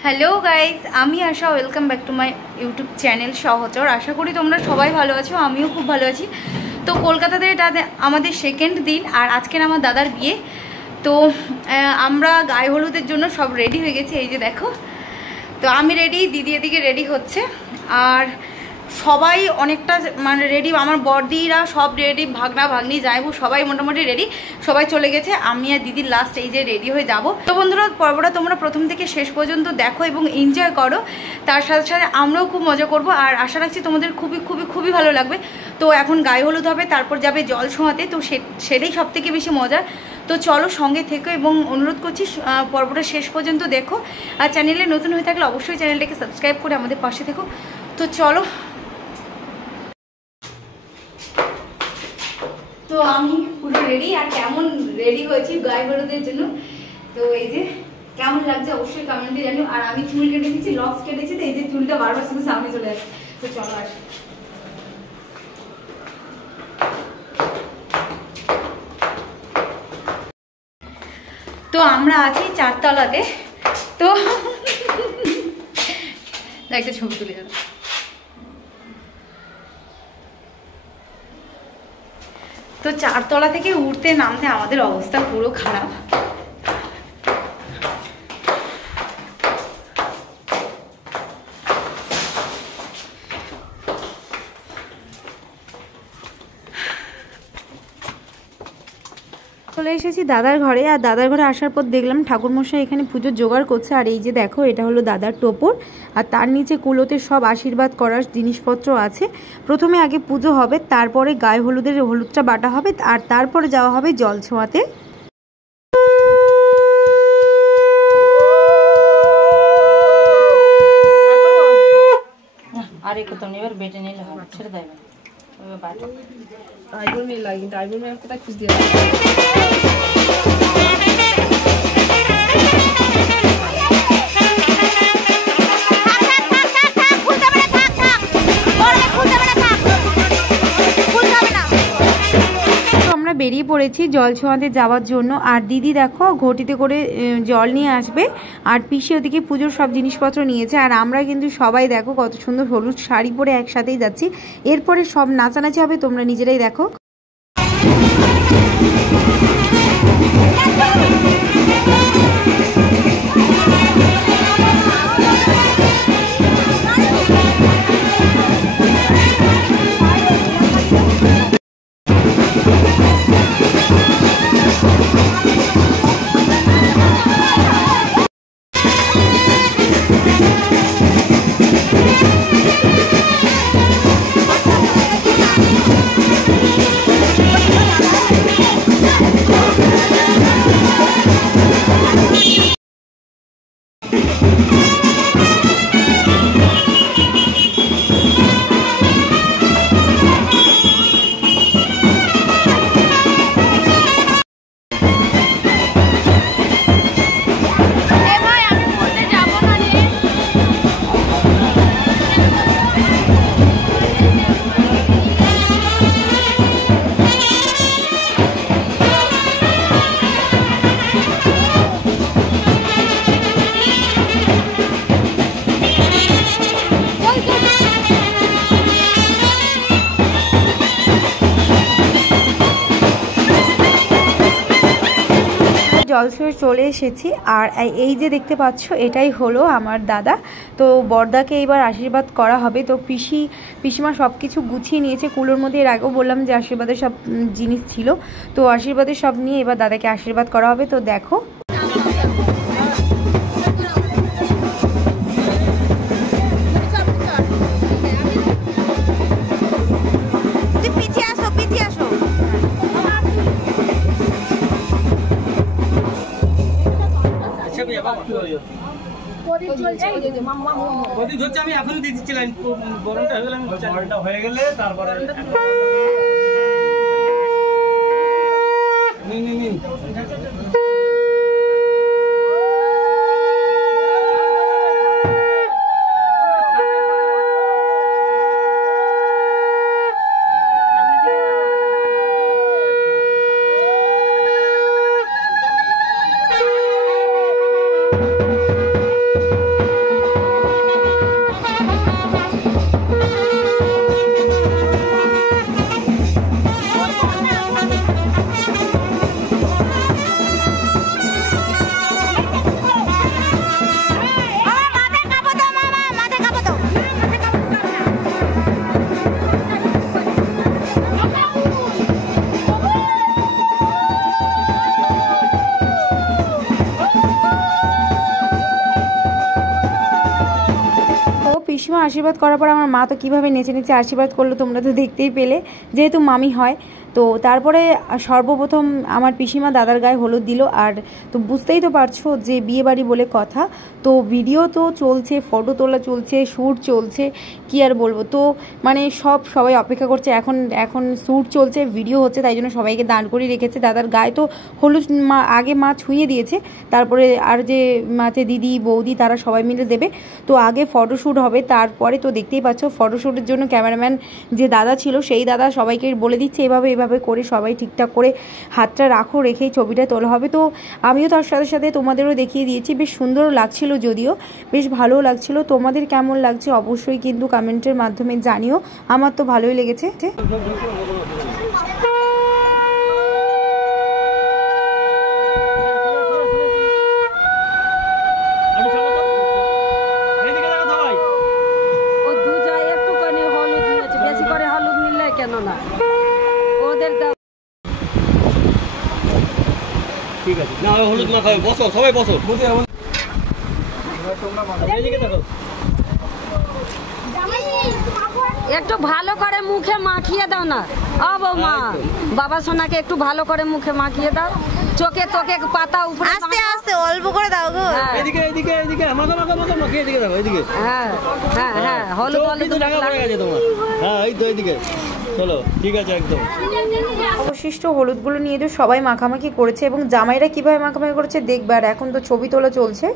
Hello guys, আমি Asha. Welcome back to my YouTube channel Sahachar. আশা করি তোমরা সবাই ভালো আছো, আমিও খুব ভালো আছি। তো কলকাতাতে এটা আমাদের সেকেন্ড দিন, আর আজকের আমার দাদার বিয়ে। তো আমরা গায়ে হলুদের জন্য সব রেডি হয়ে গেছি, এই যে দেখো। তো আমি রেডি, দিদি এদিকে রেডি হচ্ছে, আর সবাই অনেকটা মানে রেডি। আমার বড়দিরা সব রেডি, ভাগনা ভাগ্নি যাইবু সবাই মোটামুটি রেডি, সবাই চলে গেছে। আমি আর দিদির লাস্ট এই যে রেডি হয়ে যাব। তো বন্ধুরা, পর্বটা তোমরা প্রথম থেকে শেষ পর্যন্ত দেখো এবং এনজয় করো। তার সাথে সাথে আমরাও খুব মজা করব, আর আশা রাখছি তোমাদের খুবই খুবই খুবই ভালো লাগবে। তো এখন গায়ে হলুদ হবে, তারপর যাবে জল ছোঁয়াতে, তো সেটাই সব থেকে বেশি মজার। তো চলো সঙ্গে থেকো, এবং অনুরোধ করছি পর্বটা শেষ পর্যন্ত দেখো। আর চ্যানেলে নতুন হয়ে থাকলে অবশ্যই চ্যানেলটাকে সাবস্ক্রাইব করে আমাদের পাশে থেকো। তো চলো। তো আমি পুরো রেডি, আর কেমন রেডি হয়েছি গায়ে হলুদের জন্য, তো এই যে কেমন লাগছে অবশ্যই কমেন্টে জানিও। আর আমি চুল কেটে দিচ্ছি, লক্স কেটেছি, তো এই যে চুলটা বারবার শুধু সামনে চলে আসছে। তো চলো আসি। তো আমরা আছি চারতলাতে। তো একটা ছবি তুলে যাবো। তো চারতলা থেকে উঠতে নামতে আমাদের অবস্থা পুরো খারাপ। চলে এসেছি দাদার ঘরে, আর দাদার ঘরে আসার পর দেখলাম ঠাকুরমশাই এখানে পুজোর জোগাড় করছে। আর এই যে দেখো, এটা হলো দাদার টোপর, আর তার নিচে কুলোতে সব আশীর্বাদ করার জিনিসপত্র আছে। প্রথমে আগে পুজো হবে, তারপরে গায়ে হলুদের হলুদটা বাটা হবে, আর তারপরে যাওয়া হবে জল ছোঁয়াতে। আরে কোথাও এবার বেটে নিলে হবে, ছেড়ে দেবে বাটা আইবুল মিল লাগে, কিন্তু আইবুল মিল কোথায় খুঁজ দিয়ে আমরা বেরিয়ে পড়েছি জল ছোঁয়াতে যাওয়ার জন্য। আর দিদি দেখো ঘটিতে করে জল নিয়ে আসবে, আর পিসি ওদিকে পুজোর সব জিনিসপত্র নিয়েছে। আর আমরা কিন্তু সবাই দেখো কত সুন্দর হলুদ শাড়ি পরে একসাথেই যাচ্ছি। এরপরে সব নাচানাচি হবে, তোমরা নিজেরাই দেখো। জলছয়ে চলে এসেছি, আর এই যে দেখতে পাচ্ছ এটাই হলো আমার দাদা। তো বড়দাকে এবার আশীর্বাদ করা হবে। তো পিসিমা সব কিছু গুছিয়ে নিয়েছে কুলোর মধ্যে। এর আগেও বললাম যে আশীর্বাদের সব জিনিস ছিল, তো আশীর্বাদের সব নিয়ে এবার দাদাকে আশীর্বাদ করা হবে। তো দেখো আমি এখনই দিয়ে দিচ্ছি লাইন, বরণটা হয়ে গেলে তারপরে পিসিমা আশীর্বাদ করার পর আমার মা তো কীভাবে নেচে নেচে আশীর্বাদ করলো তোমরা তো দেখতেই পেলে, যেহেতু মামি হয়। তো তারপরে সর্বপ্রথম আমার পিসিমা দাদার গায়ে হলুদ দিল। আর তো বুঝতেই তো পারছো যে বিয়ে বাড়ি বলে কথা, তো ভিডিও তো চলছে, ফটো তোলা চলছে, শ্যুট চলছে, কি আর বলবো। তো মানে সবাই অপেক্ষা করছে, এখন শ্যুট চলছে, ভিডিও হচ্ছে, তাই জন্য সবাইকে দাঁড় করিয়ে রেখেছে। দাদার গায়ে তো হলুদ আগে মা ছুঁয়ে দিয়েছে, তারপরে আর যে মাঝে দিদি বৌদি তারা সবাই মিলে দেবে। তো আগে ফটোশ্যুট হবে, তারপরে তো দেখতেই পাচ্ছ ফটোশ্যুটের জন্য ক্যামেরাম্যান যে দাদা ছিল সেই দাদা সবাইকে বলে দিচ্ছে এভাবে করে সবাই ঠিকঠাক করে হাতটা রাখো, রেখেই ছবিটা তোলা হবে। তো আমিও তার সাথে সাথে তোমাদেরও দেখিয়ে দিয়েছি, বেশ সুন্দরও লাগছিল, যদিও বেশ ভালোও লাগছিল। তোমাদের কেমন লাগছে অবশ্যই কিন্তু কমেন্টের মাধ্যমে জানিও, আমার তো ভালোই লেগেছে। ঠিক আছে, না হলুদ না খাবে, বসো সবাই বসো। একটু ভালো করে মুখে মাখিয়ে দাও না, ও বৌমা, বাবা সোনাকে একটু ভালো করে মুখে মাখিয়ে দাও, চোখে তোকে পাতা উপরে আস্তে আস্তে অল্প করে দাও গো। এদিকে এদিকে এদিকে মাথা মাখিয়ে এদিকে দাও, এদিকে। হ্যাঁ হ্যাঁ হ্যাঁ, হলুদ হলুদ জায়গা পড়ে গেছে তোমার। হ্যাঁ এই তো এদিকে চলো, ঠিক আছে একদম। অবশিষ্ট হলুদগুলো নিয়ে তো সবাই মাখামাখি করেছে, এবং জামাইরা কিভাবে মাখামাখি করেছে দেখবে। আর এখন তো ছবি তোলা চলছে।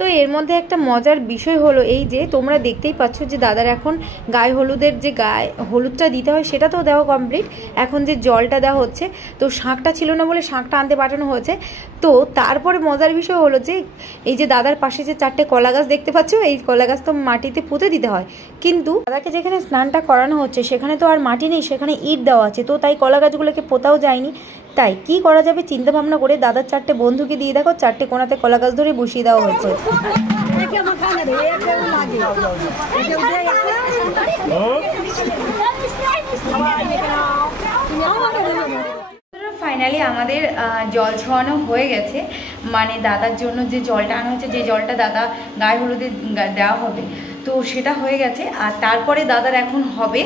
তো এর মধ্যে একটা মজার বিষয় হলো এই যে তোমরা দেখতেই পাচ্ছ যে দাদার এখন গায়ে হলুদের যে গায়ে হলুদটা দিতে হয় সেটা তো দেওয়া কমপ্লিট, এখন যে জলটা দেওয়া হচ্ছে। তো শাঁখটা ছিল না বলে শাঁখটা আনতে পাঠানো হয়েছে। তো তারপরে মজার বিষয় হলো যে এই যে দাদার পাশে যে 4টে কলা গাছ দেখতে পাচ্ছ, এই কলা গাছ তো মাটিতে পুঁতে দিতে হয়, কিন্তু দাদাকে যেখানে স্নানটা করানো হচ্ছে সেখানে তো আর মাটি নেই, সেখানে ইট দেওয়া আছে, তো তাই কলা গাছগুলোকে পোতাও যায়নি। তাই কি করা যাবে চিন্তা ভাবনা করে দাদার 4টে বন্ধুকে দিয়ে দেখো 4টে কোনাতে কলা গাছ ধরে বসিয়ে দেওয়া হয়েছে। ফাইনালি আমাদের জল ছোঁয়ানো হয়ে গেছে, মানে দাদার জন্য যে জলটা আনা হয়েছে, যে জলটা দাদা গায়ে হলুদে দেওয়া হবে, তো সেটা হয়ে গেছে। আর তারপরে দাদার এখন হবে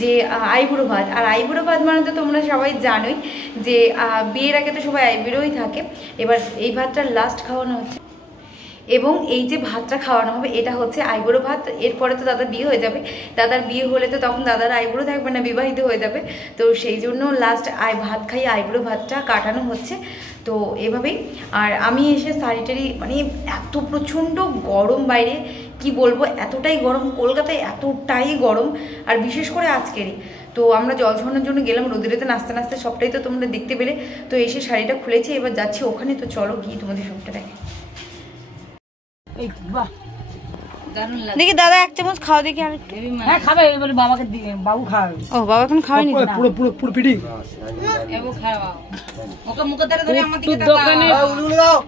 যে আইবুড়ো ভাত। আর আইবুড়ো ভাত মানে তো তোমরা সবাই জানোই যে বিয়ের আগে তো সবাই আইবুড়োই থাকে। এবার এই ভাতটা লাস্ট খাওয়ানো হচ্ছে, এবং এই যে ভাতটা খাওয়ানো হবে এটা হচ্ছে আইবুড়ো ভাত। এরপরে তো দাদার বিয়ে হয়ে যাবে, দাদার বিয়ে হলে তো তখন দাদার আইবুড়ো থাকবে না, বিবাহিত হয়ে যাবে। তো সেই জন্য লাস্ট ভাত খাই আইবুড়ো ভাতটা কাটানো হচ্ছে। তো এভাবেই। আর আমি এসে শাড়িটারি মানে এত প্রচণ্ড গরম বাইরে, কি বলবো, এতটাই গরম, কলকাতায় এতটাই গরম, আর বিশেষ করে আজকেরই। তো আমরা জল ঝরানোর জন্য গেলাম রোদেরেতে, নাচতে নাচতে সবটাই তো তোমরা দেখতে পেলে। তো এসে শাড়িটা খুলেছি, এবার যাচ্ছি ওখানে। তো চলো গিয়ে তোমাদের সবটা দেখে। দেখি দাদা 1 চামচ খাও দেখি। আর হ্যাঁ খাবে, এবারে বাবাকে দিয়ে, বাবু খাবে। ও বাবা এখন খাওয়ানি, পুরো পুরো পুরো পিটি এবো খাওয়া, ওকে মুখে ধরে ধরে আমার দিকে তাকাও। দোকানে দাও।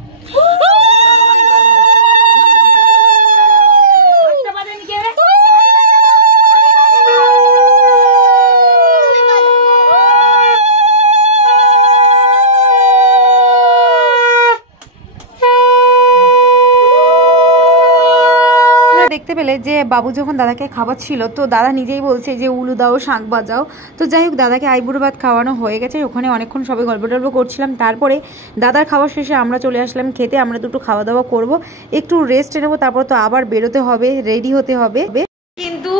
দেখতে পেলে যে বাবু যখন দাদাকে খাওয়াচ্ছিল, তো দাদা নিজেই বলছে যে উলু দাও, শাঁখ বাজাও। তো যাই হোক, দাদাকে আইবুড়ো ভাত খাওয়ানো হয়ে গেছে। ওখানে অনেকক্ষণ সবাই গল্প টল্প করছিলাম। তারপরে দাদার খাওয়া শেষে আমরা চলে আসলাম খেতে। আমরা দুটো খাওয়া দাওয়া করব, একটু রেস্ট নেবো, তারপর তো আবার বেরোতে হবে, রেডি হতে হবে। কিন্তু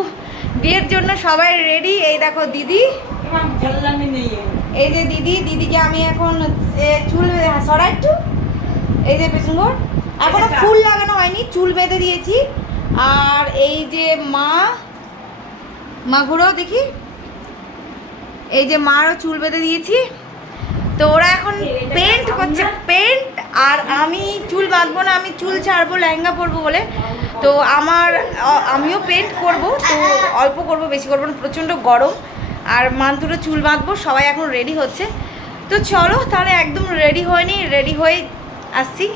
বিয়ের জন্য সবাই রেডি। এই দেখো দিদি, এই যে দিদিকে আমি এখন চুল সরা একটু, এই যে পেছনঘর এখনো ফুল লাগানো হয়নি, চুল বেঁধে দিয়েছি। আর এই যে মা ঘুরেও দেখি, এই যে মারও চুল বেঁধে দিয়েছি। তো ওরা এখন পেন্ট করছে, পেন্ট। আর আমি চুল বাঁধবো না, আমি চুল ছাড়বো লেহেঙ্গা পরবো বলে। তো আমিও পেন্ট করব, তো অল্প করব, বেশি করবো না, প্রচণ্ড গরম। আর মান্তুরও চুল বাঁধবো, সবাই এখন রেডি হচ্ছে। তো চলো তাহলে একদম রেডি হয়নি, রেডি হয়ে আসছি।